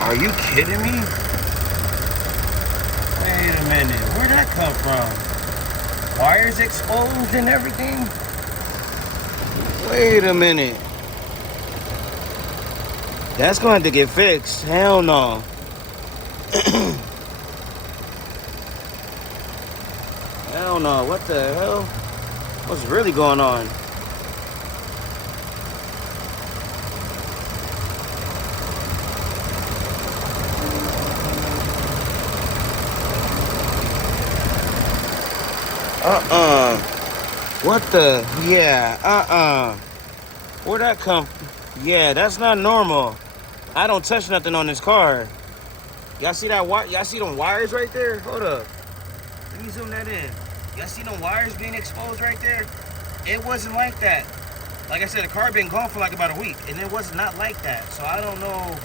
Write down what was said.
Are you kidding me? Wait a minute. Where'd that come from? Wires exposed and everything? Wait a minute. That's going to have to get fixed. Hell no. Hell no. What the hell? What's really going on? What the? Yeah, Where'd that come from? Yeah, that's not normal. I don't touch nothing on this car. Y'all see that? Y'all see them wires right there? Hold up. Let me zoom that in. Y'all see them wires being exposed right there? It wasn't like that. Like I said, the car been gone for like about a week, and it was not like that. So I don't know